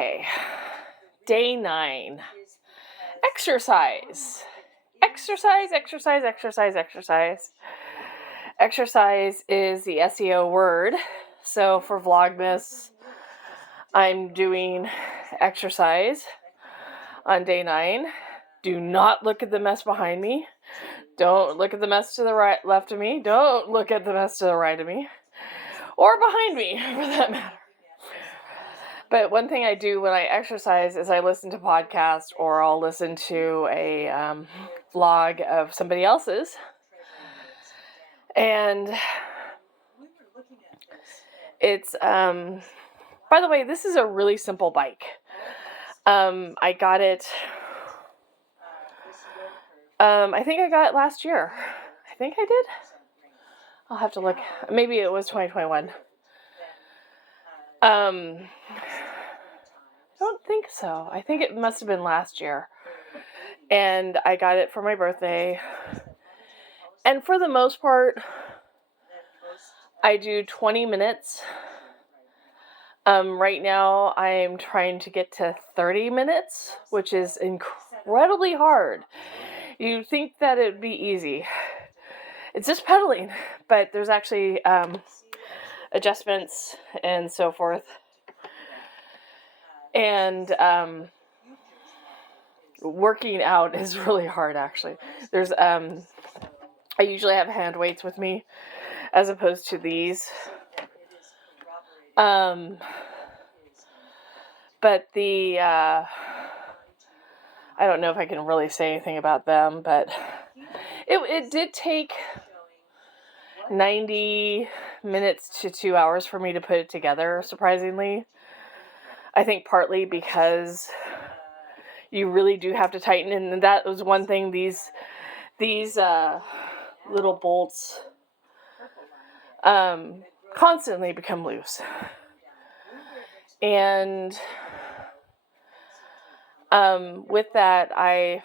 Okay, day 9. Exercise. Exercise, exercise, exercise, exercise. Exercise is the SEO word. So for vlogmas, I'm doing exercise on day 9. Do not look at the mess behind me. Don't look at the mess to the right, left of me. Don't look at the mess to the right of me. Or behind me, for that matter. But one thing I do when I exercise is I listen to podcasts, or I'll listen to a vlog of somebody else's. And it's, by the way, this is a really simple bike. I got it, I think I got it last year. I think I did. I'll have to look. Maybe it was 2021. I don't think so. I think it must have been last year. And I got it for my birthday. And for the most part, I do 20 minutes. Right now, I'm trying to get to 30 minutes, which is incredibly hard. You'd think that it'd be easy. It's just pedaling, but there's actually adjustments and so forth. And working out is really hard, actually. There's I usually have hand weights with me as opposed to these. But the I don't know if I can really say anything about them, but it did take 90 minutes to 2 hours for me to put it together, surprisingly. I think partly because you really do have to tighten, and that was one thing. These little bolts constantly become loose, and with that, I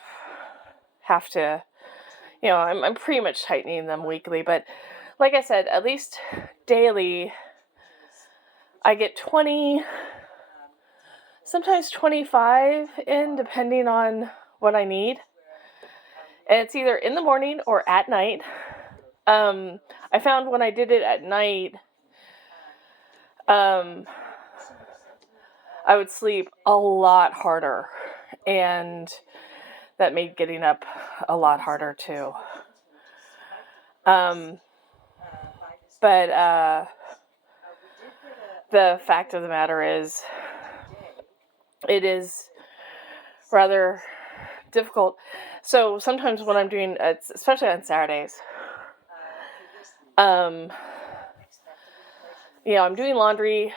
have to, I'm pretty much tightening them weekly. But like I said, at least daily, I get 20. Sometimes 25 in, depending on what I need. And it's either in the morning or at night. I found when I did it at night, I would sleep a lot harder. And that made getting up a lot harder too. But the fact of the matter is, it is rather difficult. So sometimes when I'm doing, especially on Saturdays, I'm doing laundry.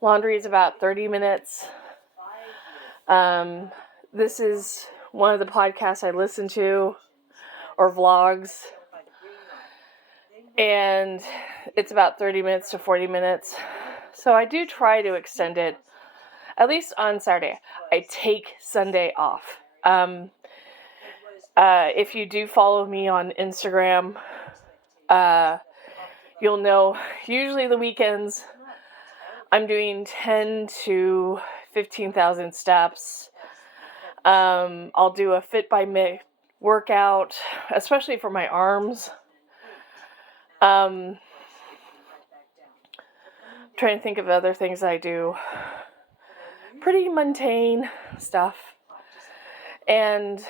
Laundry is about 30 minutes. This is one of the podcasts I listen to, or vlogs, and it's about 30 minutes to 40 minutes. So I do try to extend it, at least on Saturday. I take Sunday off. If you do follow me on Instagram, you'll know usually the weekends I'm doing 10 to 15,000 steps. I'll do a Fit by Mick workout, especially for my arms. Trying to think of other things I do. Pretty mundane stuff. And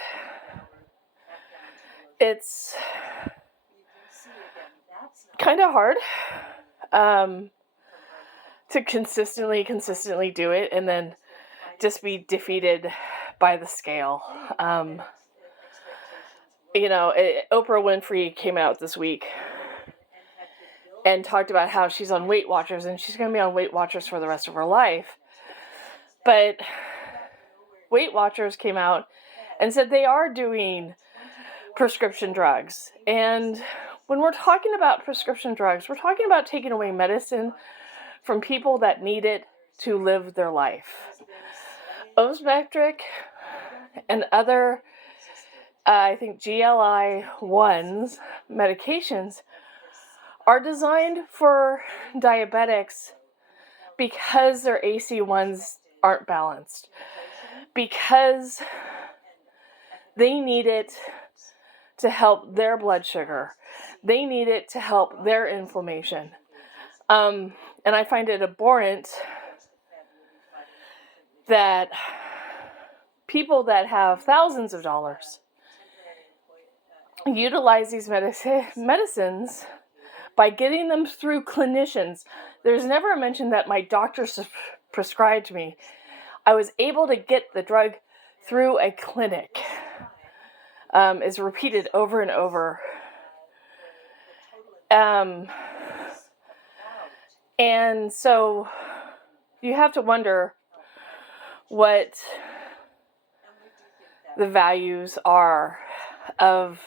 it's kind of hard to consistently do it and then just be defeated by the scale. Oprah Winfrey came out this week and talked about how she's on Weight Watchers, and she's going to be on Weight Watchers for the rest of her life. But Weight Watchers came out and said they are doing prescription drugs. And when we're talking about prescription drugs, we're talking about taking away medicine from people that need it to live their life. Osmetric and other, I think GLI-1s medications are designed for diabetics because their AC1s aren't balanced, because they need it to help their blood sugar. They need it to help their inflammation. And I find it abhorrent that people that have thousands of dollars utilize these medicines by getting them through clinicians. There's never a mention that my doctor prescribed me. I was able to get the drug through a clinic. Is repeated over and over. And so you have to wonder what the values are of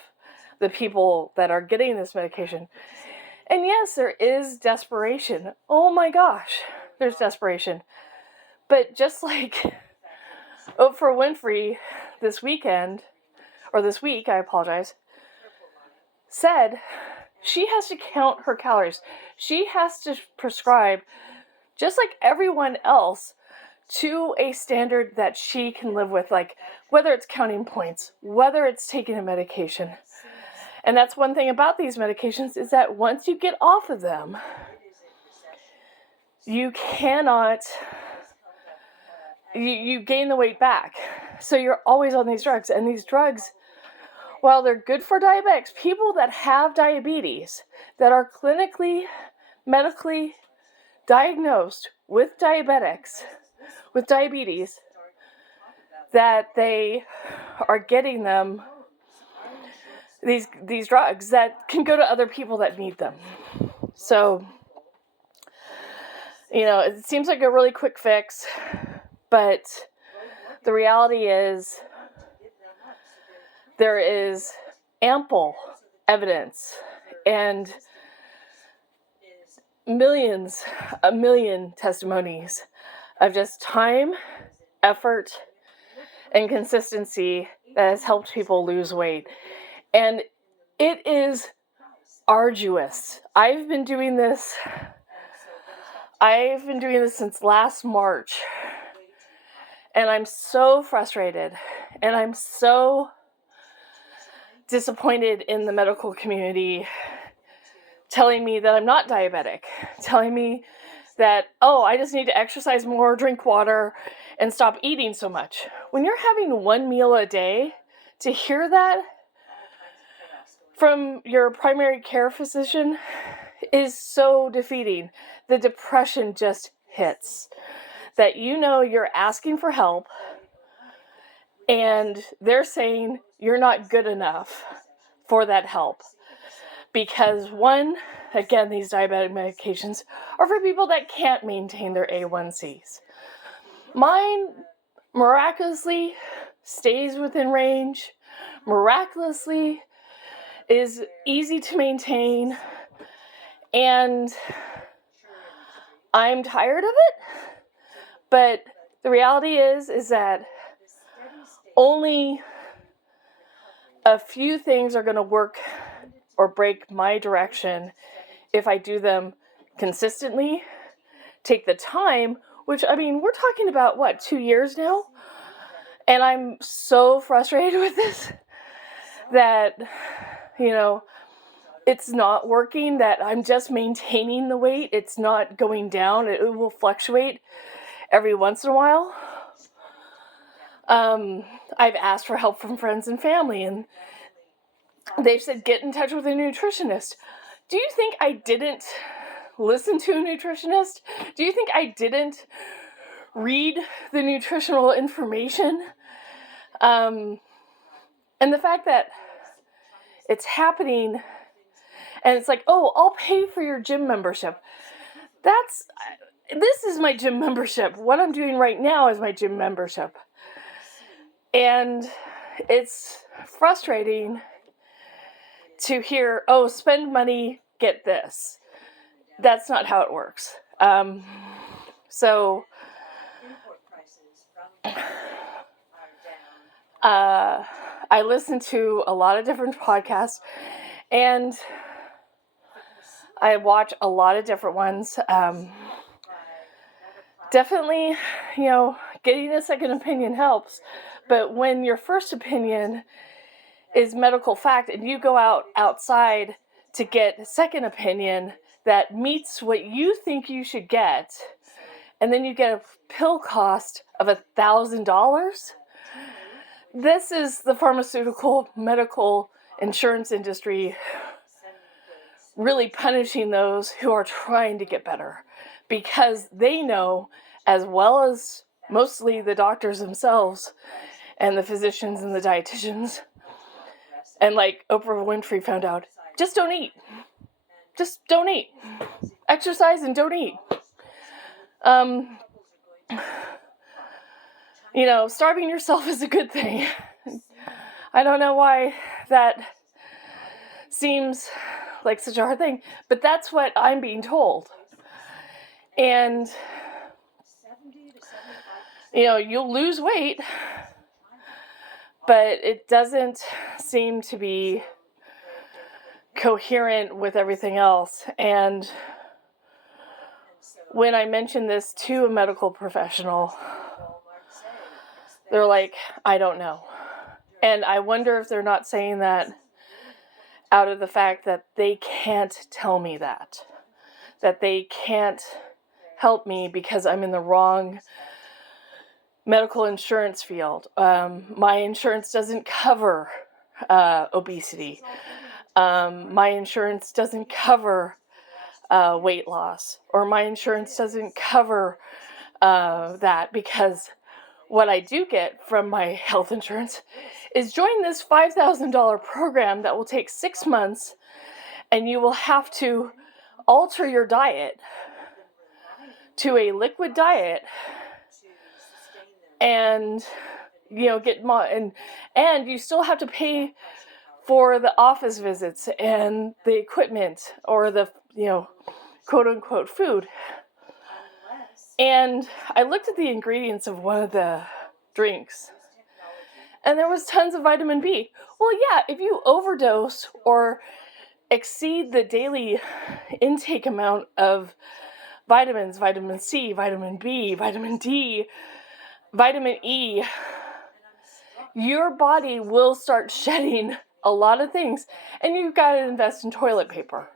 the people that are getting this medication. And yes, there is desperation. Oh my gosh, there's desperation. But just like Oprah Winfrey this week, I apologize, said she has to count her calories. She has to prescribe, just like everyone else, to a standard that she can live with, like whether it's counting points, whether it's taking a medication. And that's one thing about these medications, is that once you get off of them, you cannot, you gain the weight back. So you're always on these drugs. And these drugs, while they're good for diabetics, people that have diabetes, that are clinically, medically diagnosed with diabetes, that they are getting them these drugs that can go to other people that need them. So, it seems like a really quick fix, but the reality is there is ample evidence and a million testimonies of just time, effort, and consistency that has helped people lose weight. And it is arduous. I've been doing this since last March. And I'm so frustrated. And I'm so disappointed in the medical community telling me that I'm not diabetic. Telling me that, I just need to exercise more, drink water, and stop eating so much. When you're having one meal a day, to hear that from your primary care physician is so defeating. The depression just hits. That you're asking for help, and they're saying you're not good enough for that help. Because one, again, these diabetic medications are for people that can't maintain their A1Cs. Mine miraculously stays within range, miraculously is easy to maintain, and I'm tired of it. But the reality is that only a few things are going to work or break my direction if I do them consistently, take the time, which, we're talking about, 2 years now? And I'm so frustrated with this that, it's not working, that I'm just maintaining the weight. It's not going down. It will fluctuate every once in a while. I've asked for help from friends and family, and they've said, get in touch with a nutritionist. Do you think I didn't listen to a nutritionist? Do you think I didn't read the nutritional information? And the fact that it's happening, and it's like, I'll pay for your gym membership. This is my gym membership. What I'm doing right now is my gym membership. And it's frustrating to hear, spend money, get this. That's not how it works. So I listen to a lot of different podcasts, and I watch a lot of different ones. definitely, getting a second opinion helps. But when your first opinion is medical fact and you go outside to get a second opinion that meets what you think you should get, and then you get a pill cost of $1,000, this is the pharmaceutical medical insurance industry really punishing those who are trying to get better, because they know, as well as mostly the doctors themselves and the physicians and the dietitians, and like Oprah Winfrey found out, just don't eat. Just don't eat. Exercise and don't eat. Starving yourself is a good thing. I don't know why that seems like such a hard thing, but that's what I'm being told. And, you'll lose weight, but it doesn't seem to be coherent with everything else. And when I mentioned this to a medical professional, they're like, I don't know. And I wonder if they're not saying that out of the fact that they can't tell me that they can't help me because I'm in the wrong medical insurance field. My insurance doesn't cover obesity. My insurance doesn't cover weight loss, or my insurance doesn't cover that, because what I do get from my health insurance is join this $5,000 program that will take 6 months, and you will have to alter your diet to a liquid diet, and and you still have to pay for the office visits and the equipment, or the quote unquote food. And I looked at the ingredients of one of the drinks, and there was tons of vitamin B. Well, yeah, if you overdose or exceed the daily intake amount of vitamins, vitamin C, vitamin B, vitamin D, vitamin E, your body will start shedding a lot of things, and you've got to invest in toilet paper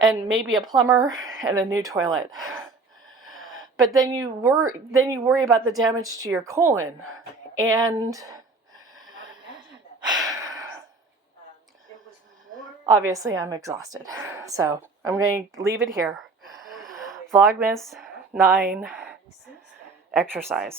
and maybe a plumber and a new toilet. But then you worry about the damage to your colon, and obviously I'm exhausted. So I'm going to leave it here. Vlogmas 9, exercise.